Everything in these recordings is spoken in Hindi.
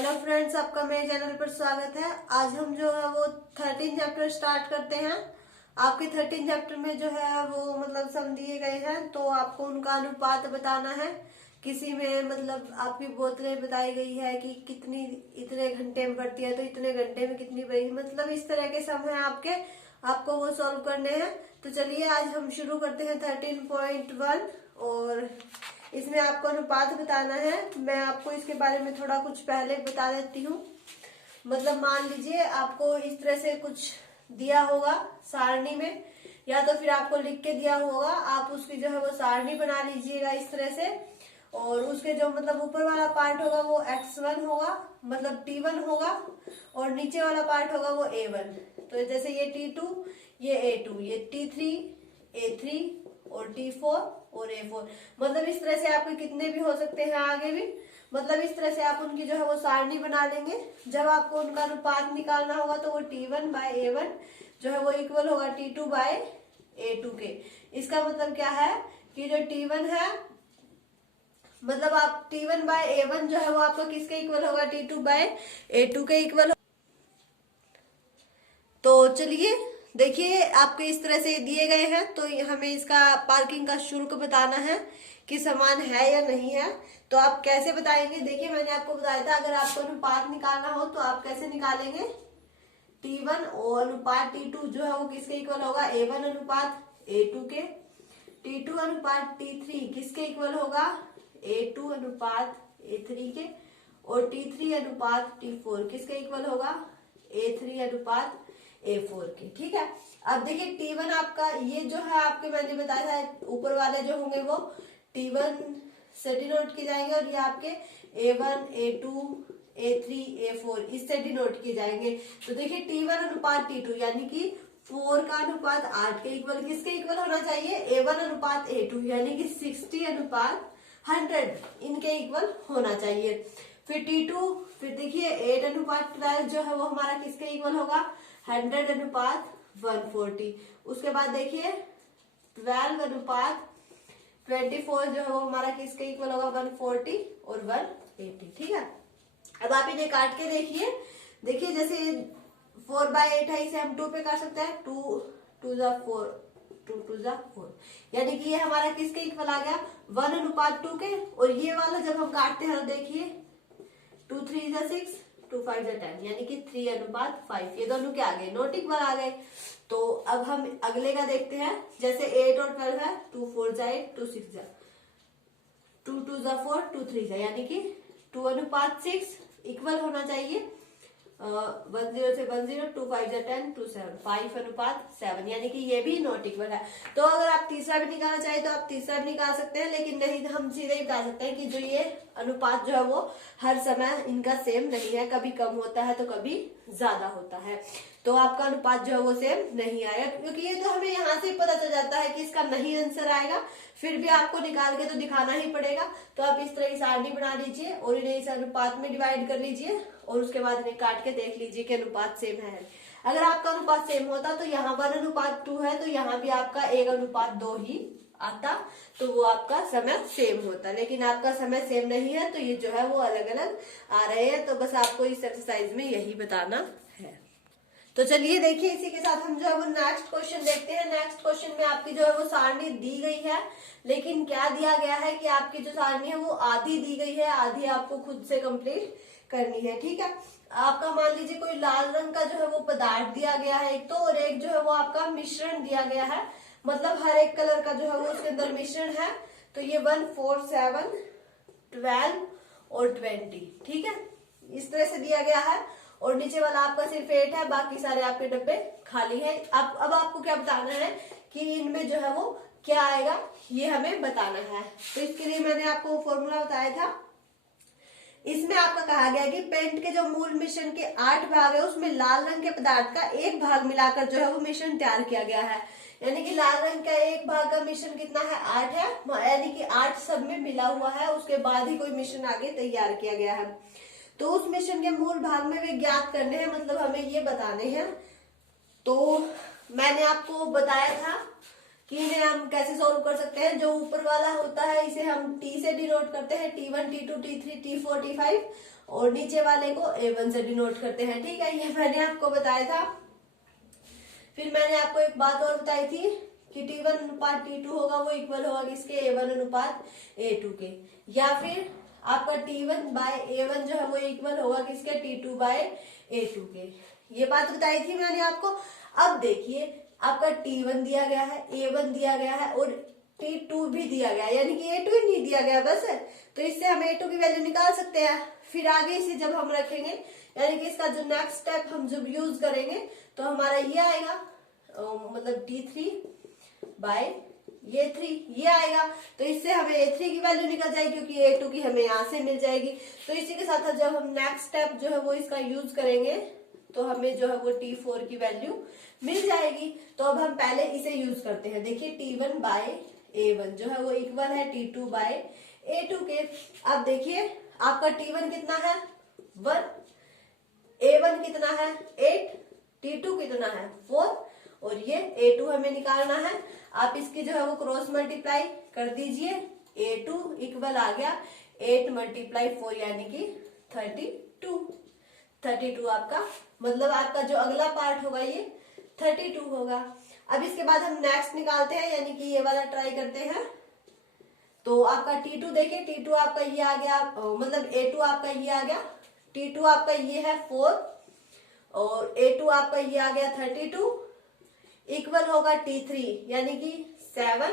हेलो फ्रेंड्स, आपका मेरे चैनल पर स्वागत है। आज हम जो है वो 13 चैप्टर स्टार्ट करते हैं। आपके 13 चैप्टर में जो है वो मतलब सम दिए गए हैं, तो आपको उनका अनुपात बताना है। किसी में मतलब आपकी बोतलें बताई गई है कि कितनी इतने घंटे में भरती है, तो इतने घंटे में कितनी भरेगी, मतलब इस तरह के सम है आपके, आपको वो सॉल्व करने हैं। तो चलिए आज हम शुरू करते हैं 13.1 और इसमें आपको अनुपात बताना है। मैं आपको इसके बारे में थोड़ा कुछ पहले बता देती हूँ। मतलब मान लीजिए आपको इस तरह से कुछ दिया होगा सारणी में, या तो फिर आपको लिख के दिया होगा, आप उसकी जो है वो सारणी बना लीजिएगा इस तरह से। और उसके जो मतलब ऊपर वाला पार्ट होगा वो x1 होगा, मतलब t1 होगा, और नीचे वाला पार्ट होगा वो a1। तो जैसे ये t2, ये a2, ये t3, a3 और t4 और a4। मतलब इस तरह से आपके कितने भी हो सकते हैं आगे भी, मतलब इस तरह से आप उनकी जो है वो सारणी बना लेंगे। जब आपको उनका अनुपात निकालना होगा तो वो t1 बाय a1 जो है वो इक्वल होगा t2 बाय a2 के। इसका मतलब क्या है कि जो t1 है, मतलब आप t1 बाय a1 जो है वो आपका किसके इक्वल होगा, t2 बाय a2 के इक्वल। तो चलिए देखिए, आपके इस तरह से दिए गए हैं, तो हमें इसका पार्किंग का शुल्क बताना है कि समान है या नहीं है। तो आप कैसे बताएंगे, देखिए मैंने आपको बताया था, अगर आपको अनुपात निकालना हो तो आप कैसे निकालेंगे। t1 और अनुपात t2 जो है वो किसके इक्वल होगा, a1 अनुपात a2 के। t2 अनुपात t3 किसके इक्वल होगा, a2 अनुपात a3 के। और t3 अनुपात t4 किसके इक्वल होगा, a3 अनुपात a4 के। ठीक है, अब देखिए t1 आपका ये जो है आपके मैंने बताया था, ऊपर वाले जो होंगे वो t1 से डिनोट किए जाएंगे, और ये आपके a1 a2 a3 a4 इससे डिनोट किए जाएंगे। तो देखिए t1 अनुपात t2 यानी कि 4 का अनुपात 8 के इक्वल किसके इक्वल होना चाहिए, a1 अनुपात a2 यानी कि 60 अनुपात 100 इनके इक्वल होना चाहिए। फिर t2, फिर देखिए 8 अनुपात 12 जो है वो हमारा किसके इक्वल होगा, 100 अनुपात 140। उसके बाद देखिए 12 अनुपात 24 जो है वो हमारा किसके इक्वल होगा, 140 और 180। ठीक है, अब आप इन्हें काट के देखिए। देखिए जैसे 4/8 है, इसे हम 2 पे काट सकते हैं, 2 2 जा 4, 2 2 जा 4, यानी कि ये हमारा किसके इक्वल आ गया, 1 अनुपात 2 के। और ये वाला जब हम काटते हैं तो देखिए 2 3 जा 6, 2 5 जा 10, यानी कि 3 अनुपात 5, ये दोनों के आ गए, नोट इक्वल आ गए। तो अब हम अगले का देखते हैं, जैसे 8 और 12 है, 2 4 जा 8, 2 6 जा 2 2 जा 4, 2 3 जा, यानी कि 2 अनुपात 6 इक्वल होना चाहिए 10 से 10, 2 5 जा 10, 2 7, 5 अनुपात 7, यानी कि ये भी नॉट इक्वल है। तो अगर आप तीसरा भी निकालना चाहे तो आप तीसरा भी निकाल सकते हैं, लेकिन नहीं हम सीधे ही बता सकते हैं कि जो ये अनुपात जो है वो हर समय इनका सेम नहीं है, कभी कम होता है तो कभी ज्यादा होता है। तो आपका अनुपात जो है वो सेम नहीं आएगा, क्योंकि ये तो हमें यहाँ से पता चल जाता है कि इसका नहीं आंसर आएगा, फिर भी आपको निकाल के तो दिखाना ही पड़ेगा। तो आप इस तरह की सारणी बना लीजिए और इन्हें इस अनुपात में डिवाइड कर लीजिए, और उसके बाद इन्हें काट के देख लीजिए कि अनुपात सेम है। अगर आपका अनुपात सेम होता तो यहाँ 1 अनुपात 2 है, तो यहाँ भी आपका 1 अनुपात 2 ही आता, तो वो आपका समय सेम होता। लेकिन आपका समय सेम नहीं है, तो ये जो है वो अलग अलग आ रहे हैं। तो बस आपको इस एक्सरसाइज में यही बताना है। तो चलिए देखिए, इसी के साथ हम जो है वो नेक्स्ट क्वेश्चन देखते हैं। नेक्स्ट क्वेश्चन में आपकी जो है वो सारणी दी गई है, लेकिन क्या दिया गया है कि आपकी जो सारणी है वो आधी दी गई है, आधी आपको खुद से कंप्लीट करनी है। ठीक है, आपका मान लीजिए कोई लाल रंग का जो है वो पदार्थ दिया गया है एक तो, और एक जो है वो आपका मिश्रण दिया गया है, मतलब हर एक कलर का जो है वो उसके अंदर मिश्रण है। तो ये 1 4 7 12 और 20, ठीक है, इस तरह से दिया गया है। और नीचे वाला आपका सिर्फ 8 है, बाकी सारे आपके डब्बे खाली है। अब आपको क्या बताना है कि इनमें जो है वो क्या आएगा, ये हमें बताना है। तो इसके लिए मैंने आपको फॉर्मूला बताया था। इसमें आपका कहा गया कि पेंट के जो मूल मिश्रण के 8 भाग है, उसमें लाल रंग के पदार्थ का 1 भाग मिलाकर जो है वो मिश्रण तैयार किया गया है। यानी कि लाल रंग का 1 भाग का मिश्रण कितना है, 8 है, यानी कि 8 सब में मिला हुआ है, उसके बाद ही कोई मिश्रण आगे तैयार किया गया है। तो उस मिश्रण के मूल भाग में वे ज्ञात करने हैं, मतलब हमें ये बताने हैं। तो मैंने आपको बताया था कि इन्हें हम कैसे सॉल्व कर सकते हैं। जो ऊपर वाला होता है इसे हम टी से डिनोट करते हैं, T1 T2 T3 T4 T5, और नीचे वाले को A1 से डिनोट करते हैं। ठीक है, ये मैंने आपको बताया था। फिर मैंने आपको एक बात और बताई थी कि T1 अनुपात T2 होगा वो इक्वल होगा किसके, A1 अनुपात A2 के, या फिर आपका T1 बाय A1 जो है वो इक्वल होगा किसके, T2 बाय A2 के। ये बात बताई थी मैंने आपको। अब देखिए आपका T1 दिया गया है, A1 दिया गया है और T2 भी दिया गया है, यानी कि A2 ही नहीं दिया गया बस। तो इससे हम A2 की वैल्यू निकाल सकते हैं। फिर आगे इसे जब हम रखेंगे, यानी कि इसका जो नेक्स्ट स्टेप हम जब यूज करेंगे तो हमारा ये आएगा, मतलब T3 बाय A3 ये आएगा। तो इससे हमें A3 की वैल्यू निकल जाएगी क्योंकि A2 की हमें यहाँ से मिल जाएगी। तो इसी के साथ जब हम नेक्स्ट स्टेप जो है वो इसका यूज करेंगे तो हमें जो है वो T4 की वैल्यू मिल जाएगी। तो अब हम पहले इसे यूज करते हैं। देखिए T1 बाय A1 जो है वो इक्वल है T2 बाय A2 के। अब देखिए आपका T1 कितना है 1, A1 कितना है 8, T2 कितना है 4 और ये A2 हमें निकालना है। आप इसकी जो है वो क्रॉस मल्टीप्लाई कर दीजिए, A2 इक्वल आ गया 8 मल्टीप्लाई 4 यानी कि 32 आपका, मतलब आपका जो अगला पार्ट होगा ये 32 होगा। अब इसके बाद हम नेक्स्ट निकालते हैं, यानी कि ये वाला ट्राई करते हैं। तो आपका T2 देखिए, T2 आपका ये आ गया, मतलब A2 आपका ये आ गया, T2 आपका ये है 4 और A2 आपका ये आ गया 32 इक्वल होगा T3 यानी कि 7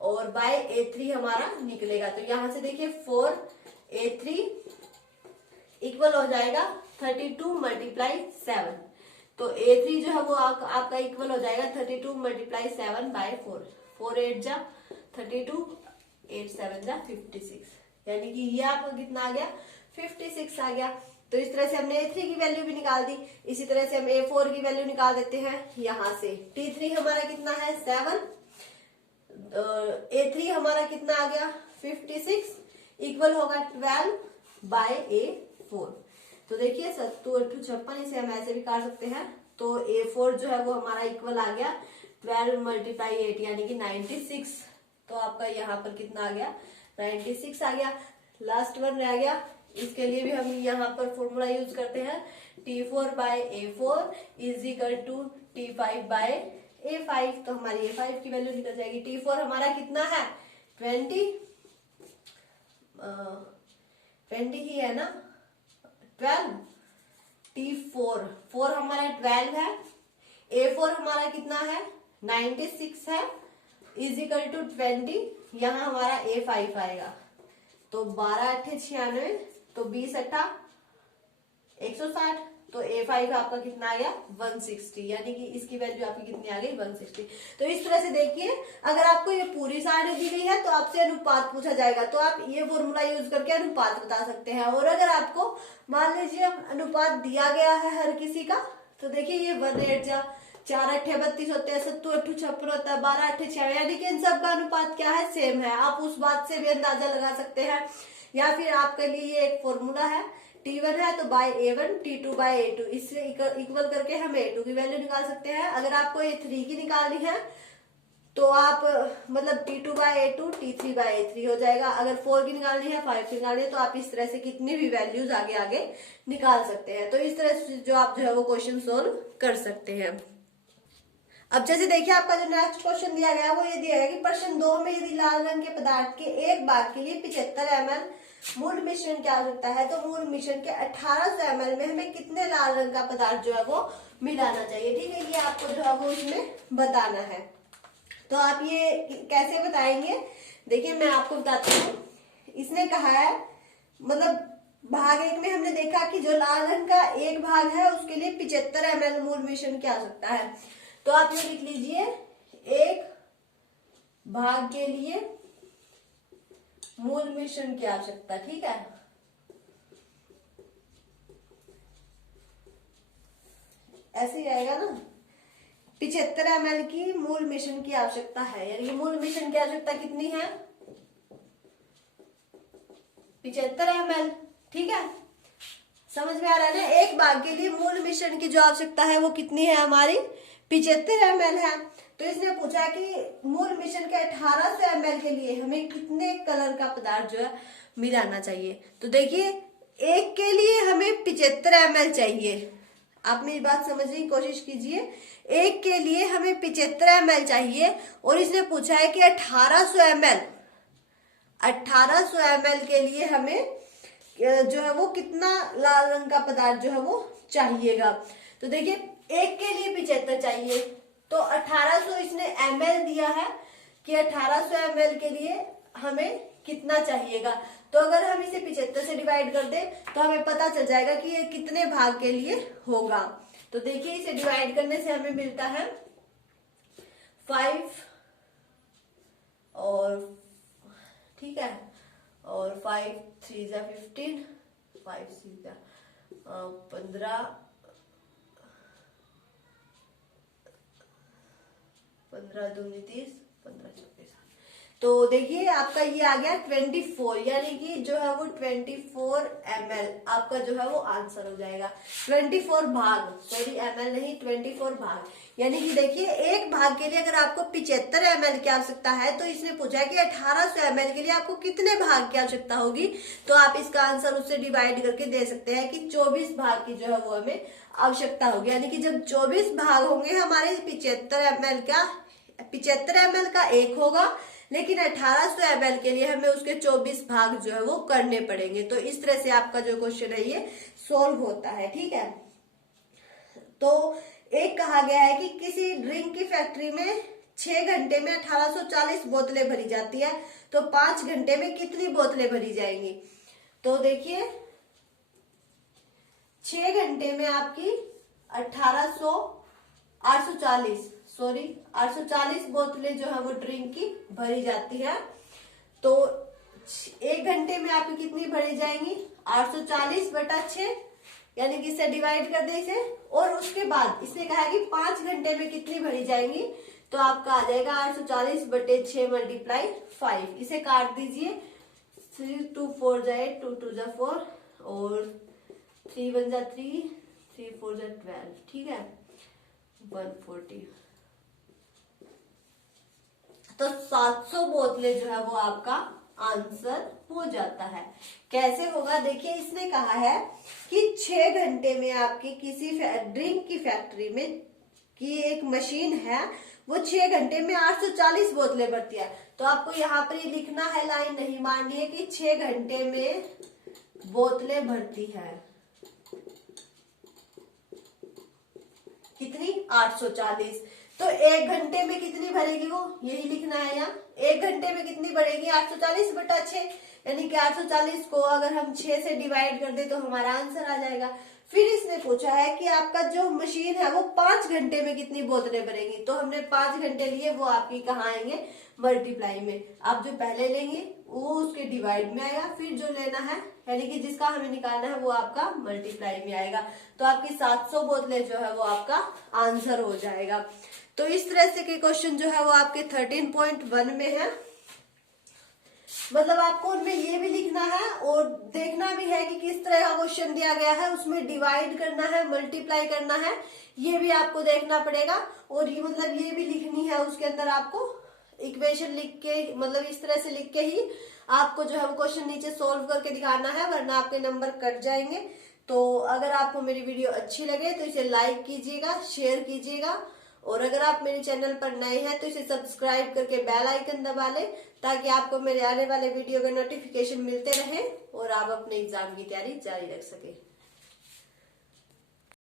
और बाय A3 हमारा निकलेगा। तो यहां से देखिए 4 A3 इक्वल हो जाएगा 32 मल्टीप्लाई 7। तो A3 जो है वो आपका इक्वल हो जाएगा 32 मल्टीप्लाई 7 बाय 4। 4 8 जा 32, 8 7 जा 56, यानी कि ये आपका कितना आ गया 56 आ गया। तो इस तरह से हमने A3 की वैल्यू भी निकाल दी। इसी तरह से हम A4 की वैल्यू निकाल देते हैं यहां से। T3 हमारा कितना है 7, A3 हमारा कितना आ गया 56 इक्वल होगा 12 बाय A4। तो देखिए 7 8 56, इसे हम ऐसे भी काट सकते हैं। तो A4 जो है वो हमारा इक्वल आ गया 12 मल्टीप्लाई 8 यानी कि 96। तो आपका यहाँ पर कितना आ गया 96 आ गया। लास्ट वन रह गया, इसके लिए भी हम यहाँ पर फॉर्मूला यूज करते हैं T4 by A4 is equal to T5 by A5। तो हमारी A5 की वैल्यू निकल जाएगी। T4 हमारा कितना है 20 ही है ना, 12। T4 4 हमारा 12 है, A4 हमारा कितना है 96 है इज इक्वल टू 20, यहाँ हमारा A5 आएगा। तो 12 8 96, तो 20 8 160। तो A5 आपका कितना आ गया 160, यानी कि इसकी वैल्यू आपकी कितनी आ गई 160। तो इस तरह से देखिए, अगर आपको ये पूरी सारणी दी गई है तो आपसे अनुपात पूछा जाएगा, तो आप ये फॉर्मूला यूज करके अनुपात बता सकते हैं। और अगर आपको मान लीजिए अनुपात दिया गया है हर किसी का, तो देखिए ये 1 8 जा 4 8 32 होते हैं, 7 8 56 होता है, 12 8 96, यानी कि इन सब का अनुपात क्या है सेम है। आप उस बात से भी अंदाजा लगा सकते हैं। या फिर आपके लिए ये एक फॉर्मूला है, T1 है तो bye A1, T2 bye A2, इससे इक्वल करके हम A2 की वैल्यू निकाल सकते हैं। अगर आपको A3 की निकालनी है तो आप मतलब T2 bye A2 T3 bye A3 हो जाएगा। अगर 4 की निकालनी है, 5 की निकालनी है, तो आप इस तरह से कितनी भी वैल्यूज आगे आगे निकाल सकते हैं। तो इस तरह से जो आप जो है वो क्वेश्चन सोल्व कर सकते हैं। अब जैसे देखिए आपका जो नेक्स्ट क्वेश्चन दिया गया वो ये दिया गया कि प्रश्न 2 में यदि लाल रंग के पदार्थ के एक भाग के लिए 75 ml मूल मिश्रण की आवश्यकता है तो मूल मिश्रण के 1800 ml में हमें कितने लाल रंग का पदार्थ जो है वो मिलाना चाहिए। ठीक है, ये आपको जो है वो इसमें बताना है। तो आप ये कैसे बताएंगे, देखिए मैं आपको बताती हूँ। इसने कहा है, मतलब भाग 1 में हमने देखा कि जो लाल रंग का एक भाग है उसके लिए 75 ml मूल मिश्रण की आवश्यकता है। तो आप ये लिख लीजिए, एक भाग के लिए मूल मिश्रण की आवश्यकता। ठीक है, ऐसे ही आएगा ना, 75 ml की मूल मिश्रण की आवश्यकता है, यानी कि मूल मिश्रण की आवश्यकता कितनी है 75 ml। ठीक है, समझ में आ रहा है ना। एक भाग के लिए मूल मिश्रण की जो आवश्यकता है वो कितनी है हमारी 75 ml है। तो इसने पूछा कि मूल मिश्रण के 1800 ml के लिए हमें कितने कलर का पदार्थ जो है मिलाना चाहिए। तो देखिए एक के लिए हमें 75 ml चाहिए। आप मेरी बात समझने की कोशिश कीजिए, एक के लिए हमें 75 ml चाहिए और इसने पूछा है कि 1800 ml के लिए हमें जो है वो कितना लाल रंग का पदार्थ जो है वो चाहिएगा। तो देखिए एक के लिए 75 चाहिए, तो 1800 इसने ml दिया है कि 1800 ml के लिए हमें कितना चाहिएगा। तो अगर हम इसे 75 से डिवाइड कर दें तो हमें पता चल जाएगा कि ये कितने भाग के लिए होगा। तो देखिए इसे डिवाइड करने से हमें मिलता है 5 और ठीक है, और 5 3 जा 15, 5 6 जा 15, 15 दूनी 30, 15 24। तो देखिए आपका ये आ गया 24, यानी कि जो है वो 24 ml आपका जो है वो आंसर हो जाएगा। 24 भाग, सॉरी ml नहीं, 24 भाग। यानी कि देखिए एक भाग के लिए अगर आपको 75 ml की आवश्यकता है तो इसने पूछा है कि 1800 ml के लिए आपको कितने भाग की आवश्यकता होगी। तो आप इसका आंसर उससे डिवाइड करके दे सकते हैं कि 24 भाग की जो है वो हमें आवश्यकता होगी। यानी कि जब 24 भाग होंगे हमारे 75 ml का एक होगा, लेकिन 1800 ml के लिए हमें उसके 24 भाग जो है वो करने पड़ेंगे। तो इस तरह से आपका जो क्वेश्चन है ये सोल्व होता है। ठीक है, तो एक कहा गया है कि किसी ड्रिंक की फैक्ट्री में 6 घंटे में 1840 बोतलें भरी जाती है, तो 5 घंटे में कितनी बोतलें भरी जाएंगी। तो देखिए 6 घंटे में आपकी 840 बोतलें जो है वो ड्रिंक की भरी जाती है। तो 1 घंटे में आपकी कितनी भरी जाएंगी, 840/6, यानी कि इसे डिवाइड कर दे इसे। और उसके बाद इसने कहा है कि 5 घंटे में कितनी भरी जाएंगी, तो आपका आ जाएगा 840/6 × 5। इसे काट दीजिए, 3 2 4 जाए, 2 2 जा 4 और 3 1 जा 3, 3 4 जा 12, ठीक है, 140। तो 700 बोतलें जो है वो आपका आंसर हो जाता है। कैसे होगा, देखिए इसने कहा है कि 6 घंटे में आपकी किसी ड्रिंक की फैक्ट्री में की एक मशीन है, वो 6 घंटे में 840 बोतलें भरती है। तो आपको यहाँ पर ये लिखना है, लाइन नहीं माननी है कि 6 घंटे में बोतलें भरती है कितनी, 840। तो 1 घंटे में कितनी भरेगी वो, यही लिखना है यहाँ। 1 घंटे में कितनी बढ़ेगी, 840/6, यानी कि 840 को अगर हम 6 से डिवाइड कर दे तो हमारा आंसर आ जाएगा। फिर इसने पूछा है कि आपका जो मशीन है वो 5 घंटे में कितनी बोतलें भरेगी। तो हमने 5 घंटे लिए, वो आपकी कहाँ आएंगे, मल्टीप्लाई में। आप जो पहले लेंगे वो उसके डिवाइड में आएगा, फिर जो लेना है यानी कि जिसका हमें निकालना है वो आपका मल्टीप्लाई में आएगा। तो आपकी 700 बोतलें जो है वो आपका आंसर हो जाएगा। तो इस तरह से के क्वेश्चन जो है वो आपके 13.1 में है। मतलब आपको उनमें ये भी लिखना है और देखना भी है कि किस तरह का क्वेश्चन दिया गया है, उसमें डिवाइड करना है, मल्टीप्लाई करना है, ये भी आपको देखना पड़ेगा। और ये मतलब ये भी लिखनी है उसके अंदर आपको इक्वेशन लिख के, मतलब इस तरह से लिख के ही आपको जो है वो क्वेश्चन नीचे सोल्व करके दिखाना है, वरना आपके नंबर कट जाएंगे। तो अगर आपको मेरी वीडियो अच्छी लगे तो इसे लाइक कीजिएगा, शेयर कीजिएगा, और अगर आप मेरे चैनल पर नए हैं तो इसे सब्सक्राइब करके बेल आइकन दबा लें, ताकि आपको मेरे आने वाले वीडियो के नोटिफिकेशन मिलते रहे और आप अपने एग्जाम की तैयारी जारी रख सके।